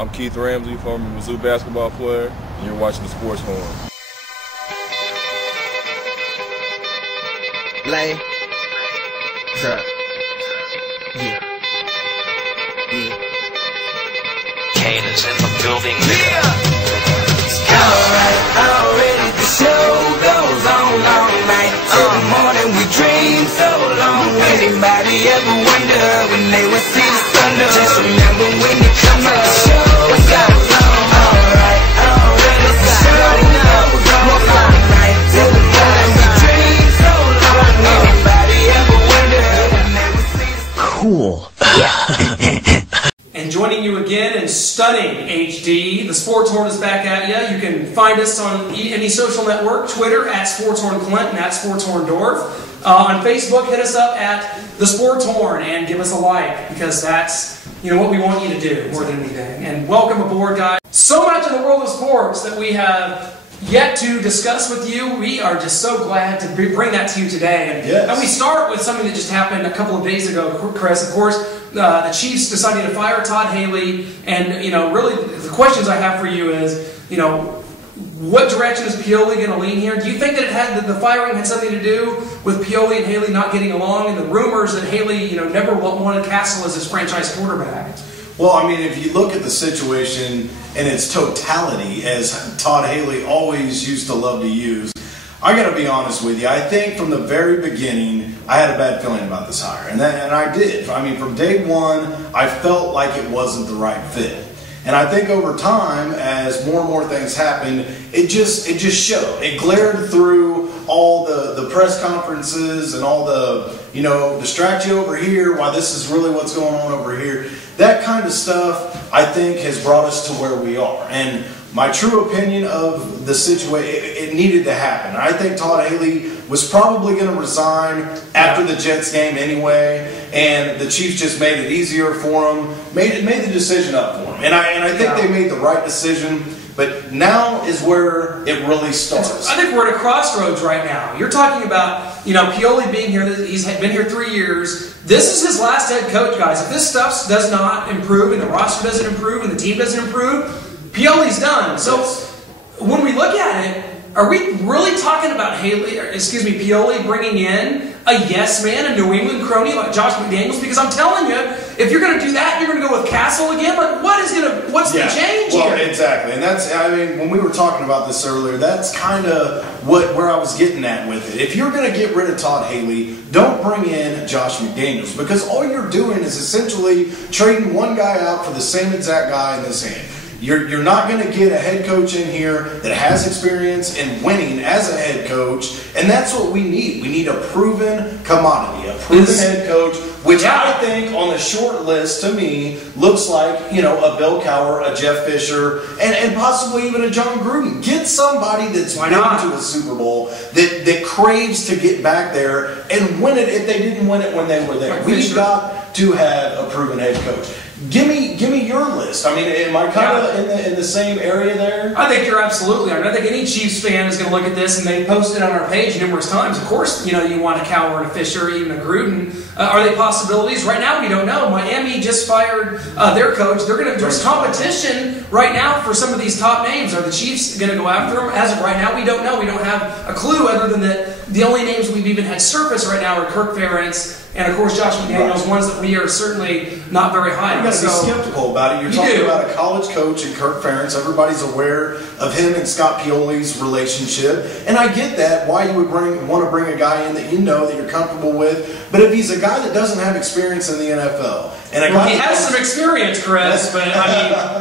I'm Keith Ramsey, former Mizzou basketball player, and you're watching the Sports Horn. Lane. What's up? Yeah. Kane is in the building. Yeah! Alright, already the show goes on all night. Till the morning we dream so long. Anybody ever wonder when they would see the sun? Just remember when you come up, the show goes on. Alright, already the show goes on all night. Till the morning we dream so long. Anybody ever wonder when they would see the sun? Cool. And joining you again in stunning HD, the Sports Horn is back at you. You can find us on any social network, Twitter at SportsHorn Clinton, at SportsHorn on Facebook, hit us up at the Sports Horn and give us a like, because that's what we want you to do more than anything. And welcome aboard, guys. So much in the world of sports that we have yet to discuss with you. We are just so glad to bring that to you today. And we start with something that just happened a couple of days ago, Chris. Of course, the Chiefs decided to fire Todd Haley, and really the questions I have for you is, what direction is Pioli going to lean here? Do you think that the firing had something to do with Pioli and Haley not getting along, and the rumors that Haley, never wanted Castle as his franchise quarterback? Well, I mean, if you look at the situation in its totality, as Todd Haley always used to love to use, I got to be honest with you. I think from the very beginning, I had a bad feeling about this hire, and I did. I mean, from day one, I felt like it wasn't the right fit. And I think over time, as more and more things happened, it just showed. It glared through all the press conferences and all the, distract you over here, why this is really what's going on over here. That kind of stuff, I think, has brought us to where we are. And my true opinion of the situation, it needed to happen. I think Todd Haley was probably going to resign after the Jets game anyway, and the Chiefs just made it easier for him, made the decision up for him. And I think they made the right decision, but now is where it really starts. I think we're at a crossroads right now. You're talking about, Pioli being here. He's been here 3 years. This is his last head coach, guys. If this stuff does not improve, and the roster doesn't improve, and the team doesn't improve, Pioli's done. So when we look at it, are we really talking about Pioli bringing in a yes man, a New England crony like Josh McDaniels? Because I'm telling you, if you're going to do that, you're going to go with Castle again. Like, what's the change here? Well, exactly, and that's, when we were talking about this earlier, that's kind of where I was getting at with it. If you're going to get rid of Todd Haley, don't bring in Josh McDaniels, because all you're doing is essentially trading one guy out for the same exact guy in this hand. You're not going to get a head coach in here that has experience in winning as a head coach, and that's what we need. We need a proven commodity, a proven head coach, which I think on the short list to me looks like, a Bill Cowher, a Jeff Fisher, and possibly even a John Gruden. Get somebody that's been to a Super Bowl that craves to get back there and win it if they didn't win it when they were there. We've got to have a proven head coach. Give me your list. I mean, am I kind of in the same area there? I think you're absolutely. I think any Chiefs fan is going to look at this, and they posted on our page numerous times. Of course, you want a Cowher, a Fisher, even a Gruden. Are they possibilities? Right now, we don't know. Miami just fired their coach. There's competition right now for some of these top names. Are the Chiefs going to go after them? As of right now, we don't know. We don't have a clue, other than that the only names we've even had surface right now are Kirk Ferentz and, of course, Josh McDaniels, ones that we are certainly not very high on. You've got to be skeptical about it. You're talking about a college coach and Kirk Ferentz. Everybody's aware of him and Scott Pioli's relationship. And I get that, why you would want to bring a guy in that that you're comfortable with. But if he's a guy that doesn't have experience in the NFL, and he has some experience, Chris, but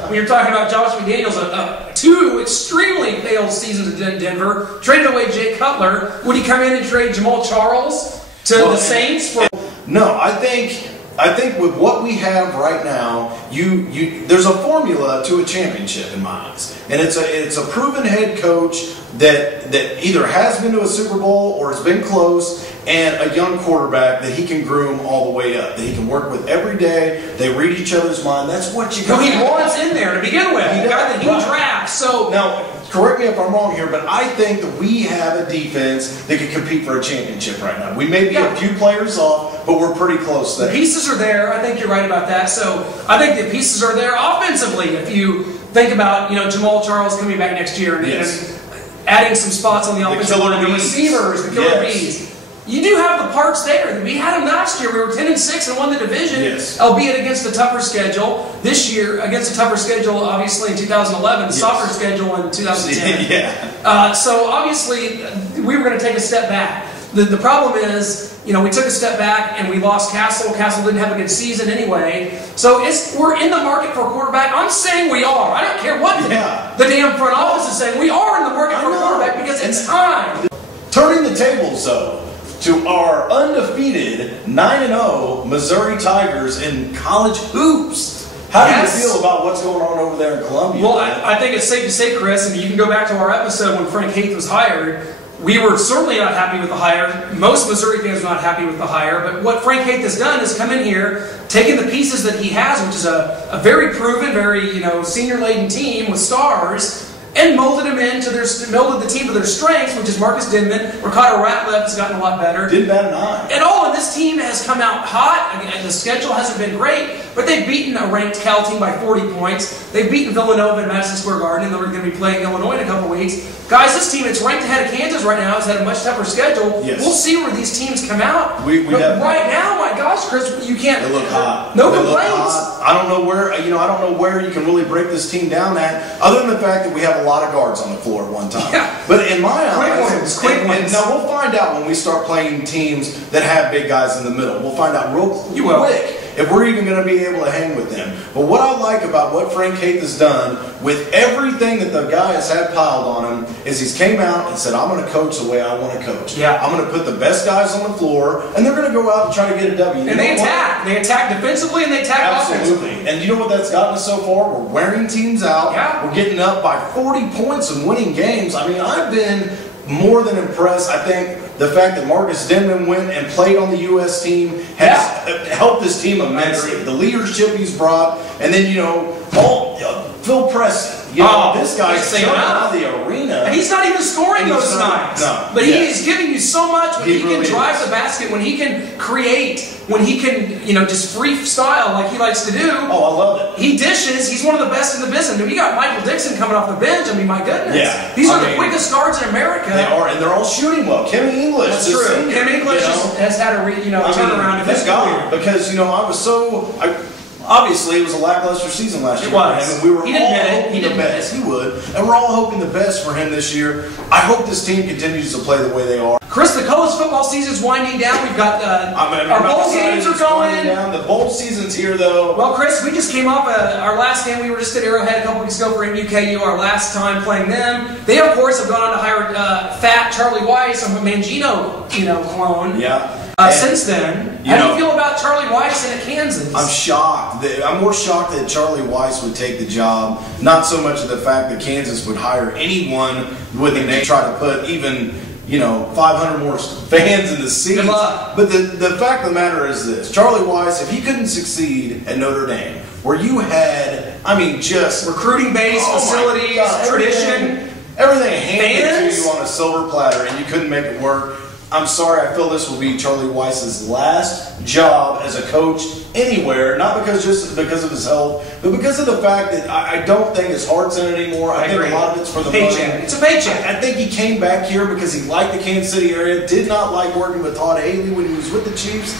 when you're talking about Josh McDaniels, 2 extremely failed seasons in Denver, traded away Jay Cutler, would he come in and trade Jamal Charles to the Saints for? No, I think with what we have right now, there's a formula to a championship in my eyes, and it's a proven head coach that either has been to a Super Bowl or has been close, and a young quarterback that he can groom all the way up, that he can work with every day. They read each other's mind. That's what you got. He wants in there to begin with. The guy that he drafts. So now, correct me if I'm wrong here, but I think that we have a defense that can compete for a championship right now. We may be a few players off, but we're pretty close there. The pieces are there. I think you're right about that. So I think the pieces are there offensively. If you think about, Jamal Charles coming back next year and adding some spots on the offensive line, the receivers, the killer bees. You do have the parts there. We had them last year. We were 10-6 and won the division, albeit against a tougher schedule. This year, against a tougher schedule, obviously in 2011, softer schedule in 2010. So obviously, we were going to take a step back. The problem is, we took a step back and we lost Castle. Castle didn't have a good season anyway. So we're in the market for a quarterback. I'm saying we are. I don't care what the damn front office is saying. We are in the market for a quarterback because it's time. Turning the tables, though, to our undefeated 9-0 Missouri Tigers in college hoops. How do you feel about what's going on over there in Columbia? Well, I think it's safe to say, Chris, you can go back to our episode when Frank Haith was hired. We were certainly not happy with the hire. Most Missouri fans were not happy with the hire. But what Frank Haith has done is come in here, taken the pieces that he has, which is a very proven, very senior-laden team with stars, and molded the team to their strengths, which is Marcus Denman. Ricardo Ratliff has gotten a lot better. Didn't bat an eye. And all of this team has come out hot. The schedule hasn't been great, but they've beaten a ranked Cal team by 40 points. They've beaten Villanova in Madison Square Garden, and they're going to be playing Illinois in a couple weeks. Guys, this team, it's ranked ahead of Kansas right now. It's had a much tougher schedule. Yes. We'll see where these teams come out. But right now, my gosh, Chris, you can't. They look hot. No complaints. I don't know where. I don't know where you can really break this team down at, other than the fact that we have a lot of guards on the floor at one time. Yeah. But in my eyes, quick ones. And now we'll find out when we start playing teams that have big guys in the middle. We'll find out real quick if we're even going to be able to hang with them. But what I like about what Frank Haith has done with everything that the guy has had piled on him is he's came out and said, I'm going to coach the way I want to coach. Yeah. I'm going to put the best guys on the floor, and they're going to go out and try to get a W. And they attack. They attack defensively and they attack offensively. And you know what that's gotten us so far? We're wearing teams out. Yeah. We're getting up by 40 points and winning games. I mean, I've been more than impressed. I think the fact that Marcus Denman went and played on the U.S. team has helped this team immensely. The leadership he's brought, and then, Phil Preston. This guy's jumping out of the arena. And he's not even scoring those nights. No. But he's giving you so much when he can drive the basket, when he can create, when he can, just freestyle like he likes to do. Oh, I love it. He dishes. He's one of the best in the business. You got Michael Dixon coming off the bench. I mean, my goodness. Yeah. These are the quickest guards in America. They are, and they're all shooting well. Kimmy English. That's true. Kim English has had a turnaround in his career. Because, I was so... Obviously, it was a lackluster season last year. It was. And we were he all didn't hoping the best. He would. And we're all hoping the best for him this year. I hope this team continues to play the way they are. Chris, the college football season's winding down. We've got our bowl games are going. The bowl season's here, though. Well, Chris, we just came off our last game. We were just at Arrowhead a couple weeks ago for MUKU, our last time playing them. They, of course, have gone on to hire fat Charlie Weiss, a Mangino, clone. Yeah. Since then, how do you feel about Charlie Weiss in Kansas? I'm shocked. I'm more shocked that Charlie Weiss would take the job. Not so much of the fact that Kansas would hire anyone with a name, try to put even 500 more fans in the seats. Good luck. But the fact of the matter is this: Charlie Weiss, if he couldn't succeed at Notre Dame, where you had, just recruiting base, facilities, tradition, everything handed to you on a silver platter, and you couldn't make it work. I'm sorry, I feel this will be Charlie Weiss's last job as a coach anywhere, not just because of his health, but because of the fact that I don't think his heart's in it anymore. I think a lot of it's for the paycheck. money. It's a paycheck. I think he came back here because he liked the Kansas City area, did not like working with Todd Haley when he was with the Chiefs.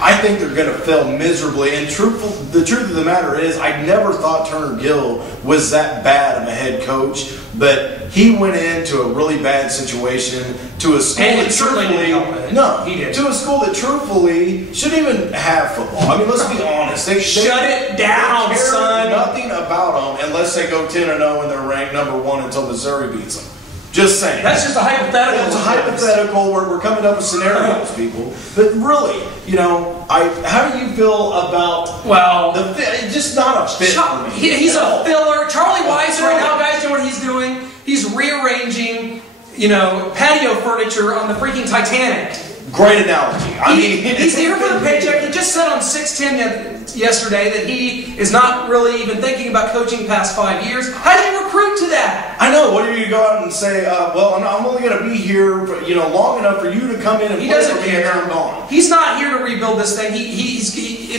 I think they're going to fail miserably. And the truth of the matter is, I never thought Turner Gill was that bad of a head coach. But he went into a really bad situation to a school that to a school that truthfully shouldn't even have football. Let's be honest. They shut it down, son. Nothing about them unless they go 10-0 and they're ranked number 1 until Missouri beats them. Just saying. That's just a hypothetical. It's a hypothetical where we're coming up with scenarios, people. But really, how do you feel about just not a fit for me? He's a filler. Charlie Weiss right now, guys, you know what he's doing? He's rearranging, patio furniture on the freaking Titanic. Great analogy. He's here for the paycheck. He just said on 610 yesterday that he is not really even thinking about coaching past 5 years. How do you recruit to that? I know. What are you going to go out and say, well, I'm only going to be here for, long enough for you to come in and He play doesn't for me and care. I'm gone. He's not here to rebuild this thing.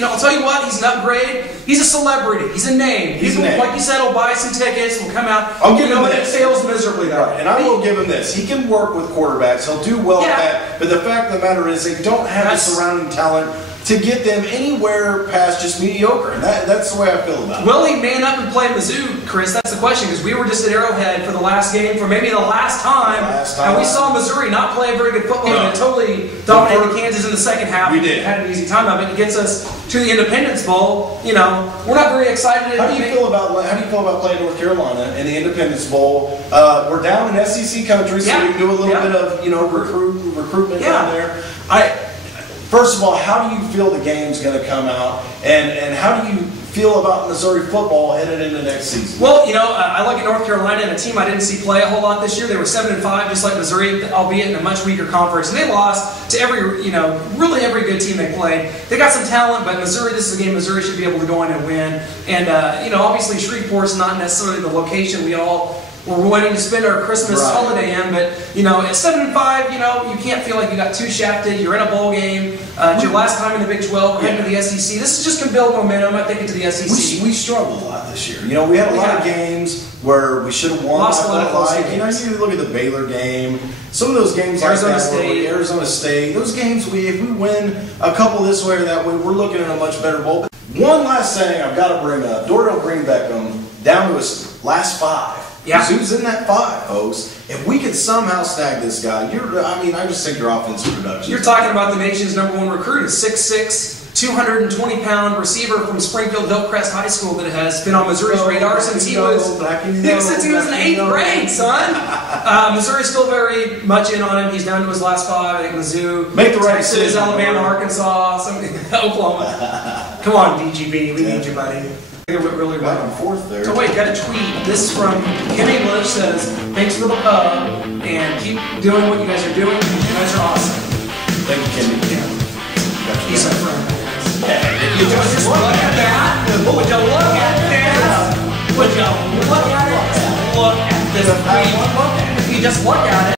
I'll tell you what, he's an upgrade. He's a celebrity. He's a name. He's a name. Like you said, will buy some tickets, will come out. I'll give him but this. it fails miserably though. Right, and I will give him this. He can work with quarterbacks. He'll do well Yeah. at that. But the fact of the matter is they don't have the surrounding talent to get them anywhere past just mediocre. And that's the way I feel about it. Will he man up and play Mizzou, Chris? That's the question, because we were just at Arrowhead for the last game, for maybe the last time. And we saw Missouri not play a very good football game and totally dominated Kansas in the second half. We did. Had an easy time of it. It gets us to the Independence Bowl. We're not very excited. How do you feel about playing North Carolina in the Independence Bowl? We're down in SEC country, so we can do a little bit of recruitment down there. First of all, how do you feel the game's going to come out, and how do you feel about Missouri football headed into next season? Well, I look at North Carolina and a team I didn't see play a whole lot this year. They were 7-5, just like Missouri, albeit in a much weaker conference. And they lost to really every good team they played. They got some talent, but Missouri, this is a game Missouri should be able to go in and win. And, obviously Shreveport's not necessarily the location we all were wanting to spend our Christmas holiday in, but at 7-5, you can't feel like you got too shafted. You're in a bowl game. It's your last time in the Big 12. We're heading to the SEC. This is just going to build momentum, I think, into the SEC. We struggled a lot this year. We had a lot of games where we should have won. Lost a lot of close games. You look at the Baylor game. Some of those games, Arizona State. Those games, if we win a couple this way or that way, we're looking at a much better bowl. But one last thing I've got to bring up: Dorial Green-Beckham down to his last 5. Yeah. Mizzou's in that 5, folks. If we could somehow snag this guy, I just think your offensive production. You're talking about the nation's #1 recruit, a 6'6", 220-pound receiver from Springfield Hillcrest High School that has been on Missouri's radar since he was in 8th grade, son. Missouri's still very much in on him. He's down to his last 5. I think Mizzou, make the right Texas, decision, Alabama, Arkansas, Oklahoma. Come on, DGB, we need you, buddy. It went really well. Back and forth there. So wait, got a tweet. This from Kim English says, "Thanks for the pub and keep doing what you guys are doing. You guys are awesome." Thank you, Kimmy. He's a friend. You just look at that. Would you look at this? Would you look at it? Look at this tweet. If you just look at it.